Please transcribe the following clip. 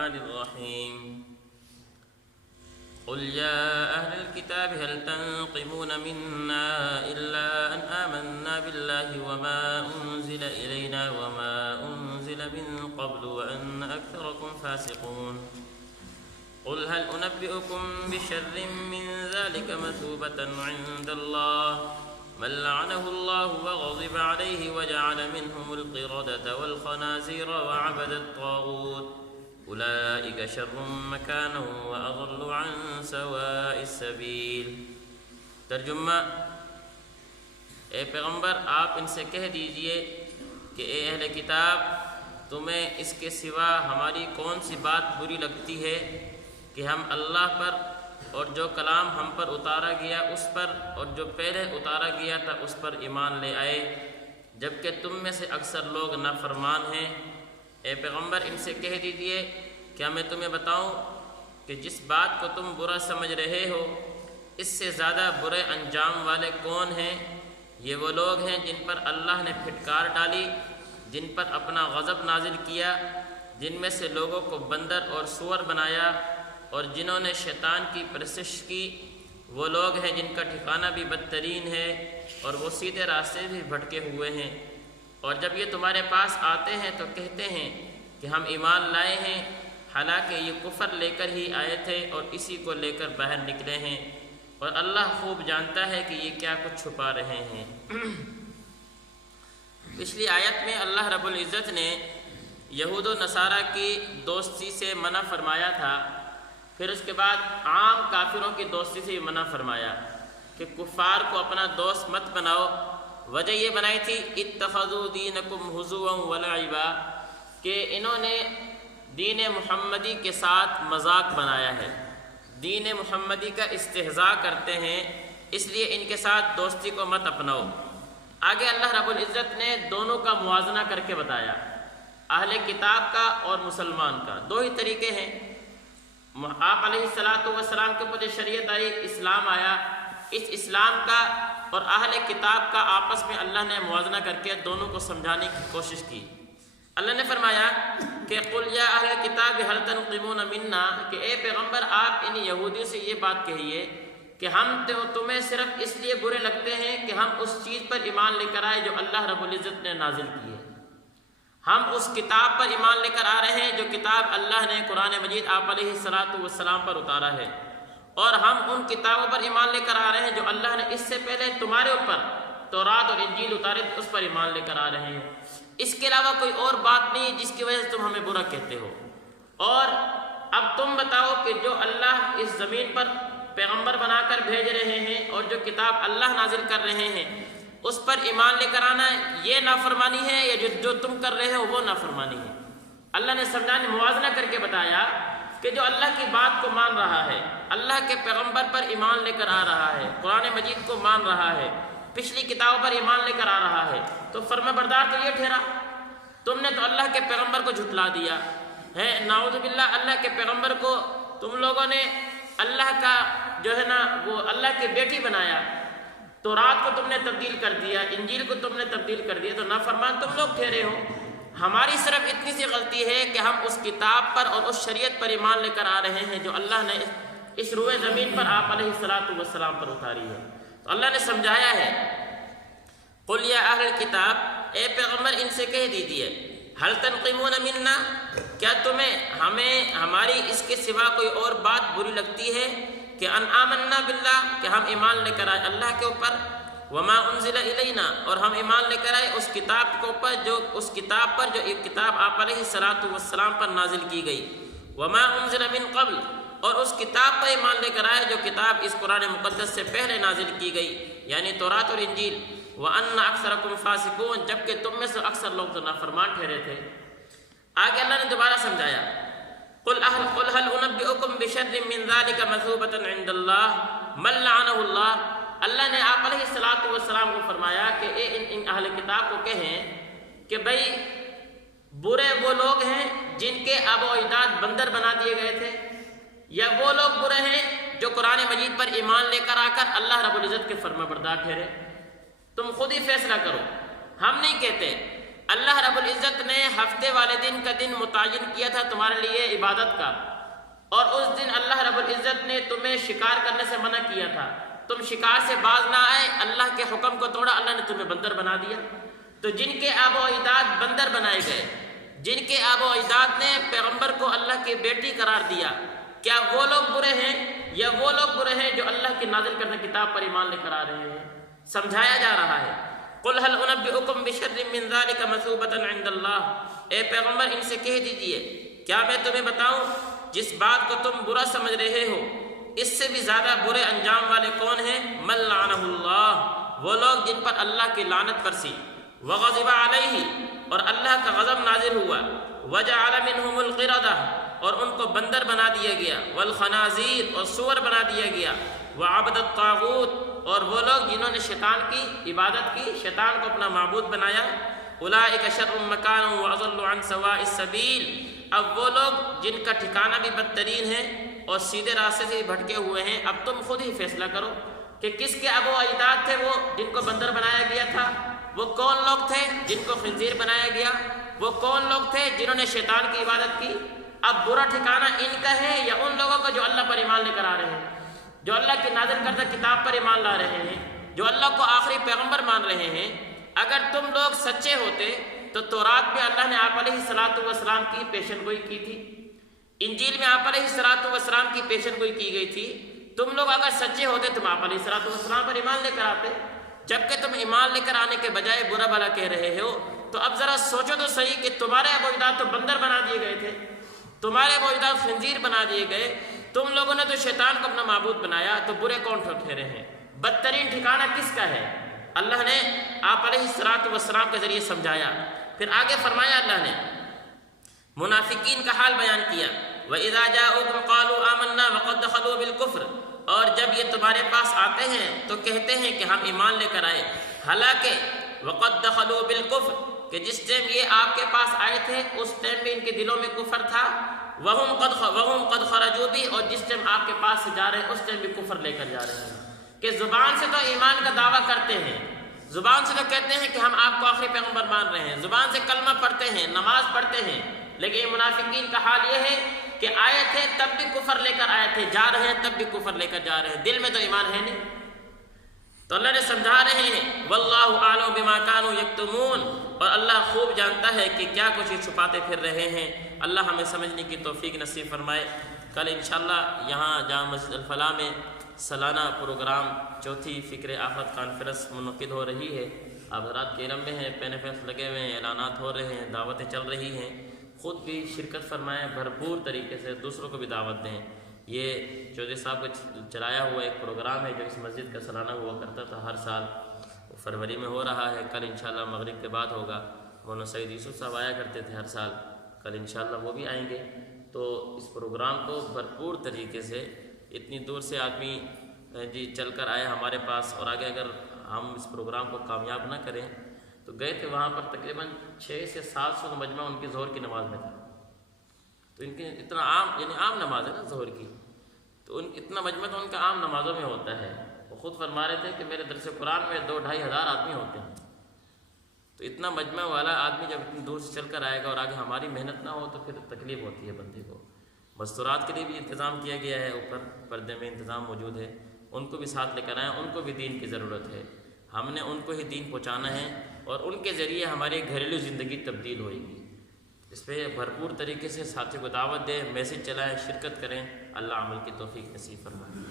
الرحمن الرحيم قل يا أهل الكتاب هل تنقمون منا إلا أن آمنا بالله وما أنزل إلينا وما أنزل من قبل وأن أكثركم فاسقون قل هل أنبئكم بشر من ذلك مثوبة عند الله من لعنه الله وغضب عليه وجعل منهم القردة والخنازير وعبد الطاغوت أولئك شر مكانا وأضل عن سواء السبيل۔ ترجمہ: اے پیغمبر آپ ان سے کہہ دیجئے کہ اے اہل کتاب، تمہیں اس کے سوا ہماری کون سی بات بری لگتی ہے کہ ہم اللہ پر اور جو کلام ہم پر اتارا گیا اس پر اور جو پہلے اتارا گیا تھا اس پر ایمان لے آئے، جبکہ تم میں سے اکثر لوگ نافرمان ہیں۔ اے پیغمبر ان سے کہہ دیجئے، کیا میں تمہیں بتاؤں کہ جس بات کو تم برا سمجھ رہے ہو اس سے زیادہ برے انجام والے کون ہیں؟ یہ وہ لوگ ہیں جن پر اللہ نے پھٹکار ڈالی، جن پر اپنا غضب نازل کیا، جن میں سے لوگوں کو بندر اور سور بنایا اور جنہوں نے شیطان کی پرستش کی۔ وہ لوگ ہیں جن کا ٹھکانہ بھی بدترین ہے اور وہ سیدھے راستے بھی بھٹکے ہوئے ہیں۔ اور جب یہ تمہارے پاس آتے ہیں تو کہتے ہیں کہ ہم ایمان لائے ہیں، حالانکہ یہ کفر لے کر ہی آئے تھے اور اسی کو لے کر باہر نکلے ہیں، اور اللہ خوب جانتا ہے کہ یہ کیا کچھ چھپا رہے ہیں۔ پچھلی آیت میں اللہ رب العزت نے یہود و نصارہ کی دوستی سے منع فرمایا تھا، پھر اس کے بعد عام کافروں کی دوستی سے منع فرمایا کہ کفار کو اپنا دوست مت بناؤ۔ وجہ یہ بنائی تھی اتخذوا دینکم ہزوا ولعبا، کہ انہوں نے دین محمدی کے ساتھ مذاق بنایا ہے، دین محمدی کا استہزاء کرتے ہیں، اس لیے ان کے ساتھ دوستی کو مت اپناؤ۔ آگے اللہ رب العزت نے دونوں کا موازنہ کر کے بتایا، اہل کتاب کا اور مسلمان کا دو ہی طریقے ہیں۔ آپ علیہ السلام کے اوپر شریعت آئی، اسلام آیا، اس اسلام کا اور اہل کتاب کا آپس میں اللہ نے موازنہ کر کے دونوں کو سمجھانے کی کوشش کی۔ اللہ نے فرمایا کہ قل یا اہل کتاب هل تنقمون منا، کہ اے پیغمبر آپ ان یہودیوں سے یہ بات کہیے کہ ہم تمہیں صرف اس لیے برے لگتے ہیں کہ ہم اس چیز پر ایمان لے کر آئے جو اللہ رب العزت نے نازل کی ہے، ہم اس کتاب پر ایمان لے کر آ رہے ہیں جو کتاب اللہ نے قرآن مجید آپ علیہ السلام پر اتارا ہے، اور ہم ان کتابوں پر ایمان لے کر آ رہے ہیں جو اللہ نے اس سے پہلے تمہارے اوپر تورات اور انجیل اتارے تھے، اس پر ایمان لے کر آ رہے ہیں۔ اس کے علاوہ کوئی اور بات نہیں ہے جس کی وجہ سے تم ہمیں برا کہتے ہو۔ اور اب تم بتاؤ کہ جو اللہ اس زمین پر پیغمبر بنا کر بھیج رہے ہیں اور جو کتاب اللہ نازل کر رہے ہیں اس پر ایمان لے کر آنا یہ نافرمانی ہے یا جو تم کر رہے ہو وہ نافرمانی ہے؟ اللہ نے سمجھانے موازنہ کر کے بتایا کہ جو اللہ کی بات کو مان رہا ہے، اللہ کے پیغمبر پر ایمان لے کر آ رہا ہے، قرآن مجید کو مان رہا ہے، پچھلی کتابوں پر ایمان لے کر آ رہا ہے، تو فرما بردار تو یہ ٹھہرا۔ تم نے تو اللہ کے پیغمبر کو جھٹلا دیا ہے، نعوذ باللہ، اللہ کے پیغمبر کو تم لوگوں نے اللہ کا جو ہے نا وہ اللہ کی بیٹی بنایا، تورات کو تم نے تبدیل کر دیا، انجیل کو تم نے تبدیل کر دیا، تو نافرمان تم لوگ ٹھہرے ہو۔ ہماری صرف اتنی سی غلطی ہے کہ ہم اس کتاب پر اور اس شریعت پر ایمان لے کر آ رہے ہیں جو اللہ نے اس روئے زمین پر آپ علیہ السلام پر اتاری ہے۔ تو اللہ نے سمجھایا ہے، قل یا اہل الکتاب، اے پیغمبر ان سے کہہ دیجئے، هل تنقمون منا، کیا تمہیں ہماری اس کے سوا کوئی اور بات بری لگتی ہے کہ ان آمنا باللہ، کہ ہم ایمان لے کر آئے اللہ کے اوپر، وما انزل الینا، اور ہم ایمان لے کر آئے اس کتاب کے اوپر جو ایک کتاب آپ علیہ السلام پر نازل کی گئی، وما انزل من قبل، اور اس کتاب پر ایمان لے کر آئے جو کتاب اس قرآن مقدس سے پہلے نازل کی گئی، یعنی تورات اور انجیل، وَأَنَّ أَكْثَرَكُمْ فَاسِقُونَ، جبکہ تم میں سے اکثر لوگ تو نافرمان ٹھہرے تھے۔ آگے اللہ نے دوبارہ سمجھایا، قُلْ هَلْ أُنَبِّئُكُمْ بِشَرٍّ مِّن ذَلِكَ مَثُوبَةً عِندَ اللَّهِ مَن لَّعَنَهُ اللَّهُ، اللہ نے آپ علیہ السلام کو فرمایا کہ ان اہل کتاب کو کہیں کہ بھئی برے وہ لوگ ہیں جن کے آبا و اجداد بندر بنا دیے گئے تھے، یا وہ لوگ برے ہیں جو قرآن مجید پر ایمان لے کر آ کر اللہ رب العزت کے فرما بردار ٹھہرے؟ تم خود ہی فیصلہ کرو، ہم نہیں کہتے۔ اللہ رب العزت نے ہفتے والے دن کا دن متعین کیا تھا تمہارے لیے عبادت کا، اور اس دن اللہ رب العزت نے تمہیں شکار کرنے سے منع کیا تھا، تم شکار سے باز نہ آئے، اللہ کے حکم کو توڑا، اللہ نے تمہیں بندر بنا دیا۔ تو جن کے آب و اجداد بندر بنائے گئے، جن کے آب و اجداد نے پیغمبر کو اللہ کی بیٹی قرار دیا، کیا وہ لوگ برے ہیں یا وہ لوگ برے ہیں جو اللہ کی نازل کردہ کتاب پر ایمان لے کر آ رہے ہیں؟ سمجھایا جا رہا ہے۔ قل هل انبئکم بشر من ذلک مثوبۃ عند اللہ، اے پیغمبر ان سے کہہ دیجئے کیا میں تمہیں بتاؤں جس بات کو تم برا سمجھ رہے ہو اس سے بھی زیادہ برے انجام والے کون ہیں؟ من لعنہ اللہ، وہ لوگ جن پر اللہ کی لعنت برسی، وغضب علیہ، اور اللہ کا غضب نازل ہوا، وجعل منہم القردہ، اور ان کو بندر بنا دیا گیا، والخنازیر، اور سور بنا دیا گیا، وعبد الطاغوت، اور وہ لوگ جنہوں نے شیطان کی عبادت کی، شیطان کو اپنا معبود بنایا، اولئک شر مکانا واضل عن سواء السبیل، اب وہ لوگ جن کا ٹھکانہ بھی بدترین ہے اور سیدھے راستے سے بھٹکے ہوئے ہیں۔ اب تم خود ہی فیصلہ کرو کہ کس کے ابو اجداد تھے وہ جن کو بندر بنایا گیا تھا، وہ کون لوگ تھے جن کو خنزیر بنایا گیا، وہ کون لوگ تھے جنہوں نے شیطان کی عبادت کی۔ اب برا ٹھکانہ ان کا ہے یا ان لوگوں کا جو اللہ پر ایمان لے کر آ رہے ہیں، جو اللہ کی نازل کردہ کتاب پر ایمان لا رہے ہیں، جو اللہ کو آخری پیغمبر مان رہے ہیں؟ اگر تم لوگ سچے ہوتے تو تورات میں اللہ نے آپ علیہ السلام کی پیشن گوئی کی تھی، انجیل میں آپ علیہ السلام کی پیشن گوئی کی گئی تھی۔ تم لوگ اگر سچے ہوتے تم آپ علیہ السلام پر ایمان لے کر آتے، جبکہ تم ایمان لے کر آنے کے بجائے برا بھلا کہہ رہے ہو۔ تو اب ذرا سوچو تو صحیح کہ تمہارے ابو اجداد تو بندر بنا دیے گئے تھے، تمہارے ابو اجداد خنزیر بنا دیے گئے، تم لوگوں نے تو شیطان کو اپنا معبود بنایا، تو برے کون ٹھہرے ہیں؟ بدترین ٹھکانہ کس کا ہے؟ اللہ نے آپ علیہ السلام کے ذریعے سمجھایا۔ پھر آگے فرمایا اللہ نے منافقین کا حال بیان کیا، وَإِذَا جَاءُوكُمْ قَالُوا آمَنَّا وَقَدْ دَخَلُوا بِالْكُفْرِ، اور جب یہ تمہارے پاس آتے ہیں تو کہتے ہیں کہ ہم ایمان لے کر آئے، حالانکہ وَقَدْ دَخَلُوا بِالْكُفْرِ، کہ جس ٹائم یہ آپ کے پاس آئے تھے اس ٹائم بھی ان کے دلوں میں کفر تھا، وَهُمْ قَدْ خَرَجُوا بِهِ، اور جس ٹائم آپ کے پاس سے جا رہے ہیں اس ٹائم بھی کفر لے کر جا رہے ہیں۔ کہ زبان سے تو ایمان کا دعویٰ کرتے ہیں، زبان سے تو کہتے ہیں کہ ہم آپ کو آخری پیغمبر مان رہے ہیں، زبان سے کلمہ پڑھتے ہیں، نماز پڑھتے ہیں، لیکن منافقین کا حال یہ ہے کہ آئے تھے تب بھی کفر لے کر آئے تھے، جا رہے ہیں تب بھی کفر لے کر جا رہے ہیں، دل میں تو ایمان ہے نہیں۔ تو اللہ نے سمجھا رہے ہیں واللہ اعلم بما كانوا یکتمون، اور اللہ خوب جانتا ہے کہ کیا کچھ یہ چھپاتے پھر رہے ہیں۔ اللہ ہمیں سمجھنے کی توفیق نصیب فرمائے۔ کل انشاءاللہ یہاں جامع مسجد الفلاح میں سالانہ پروگرام چوتھی فکر آفت کانفرنس منعقد ہو رہی ہے۔ آپ حضرات کے علم میں ہیں، پین فیس لگے ہوئے ہیں، اعلانات ہو رہے ہیں، دعوتیں چل رہی ہیں، خود بھی شرکت فرمائیں، بھرپور طریقے سے دوسروں کو بھی دعوت دیں۔ یہ چودھری صاحب کا چلایا ہوا ایک پروگرام ہے جو اس مسجد کا سالانہ ہوا کرتا تھا ہر سال، فروری میں ہو رہا ہے، کل انشاءاللہ مغرب کے بعد ہوگا۔ مولانا سعید یوسف صاحب آیا کرتے تھے ہر سال، کل انشاءاللہ وہ بھی آئیں گے۔ تو اس پروگرام کو بھرپور طریقے سے، اتنی دور سے آدمی چل کر آئے ہمارے پاس، اور آگے اگر ہم اس پروگرام کو کامیاب نہ کریں تو گئے تھے وہاں پر تقریباً 600 سے 700 مجمع ان کی ظہر کی نماز میں تھا۔ تو ان کی اتنا عام نماز ہے نا ظہر کی، تو اتنا مجمع تو ان کا عام نمازوں میں ہوتا ہے۔ وہ خود فرما رہے تھے کہ میرے درس قرآن میں 2-2.5 ہزار آدمی ہوتے ہیں۔ تو اتنا مجمع والا آدمی جب اتنی دور سے چل کر آئے گا اور آگے ہماری محنت نہ ہو تو پھر تکلیف ہوتی ہے بندے کو۔ مستورات کے لیے بھی انتظام کیا گیا ہے، اوپر پردے میں انتظام موجود ہے، ان کو بھی ساتھ لے کر آئیں، ان کو بھی دین کی ضرورت ہے، ہم نے ان کو ہی دین پہنچانا ہے، اور ان کے ذریعے ہماری گھریلو زندگی تبدیل ہوئے گی۔ اس پہ بھرپور طریقے سے ساتھیوں کو دعوت دیں، میسج چلائیں، شرکت کریں۔ اللہ عمل کی توفیق نصیب فرمائے۔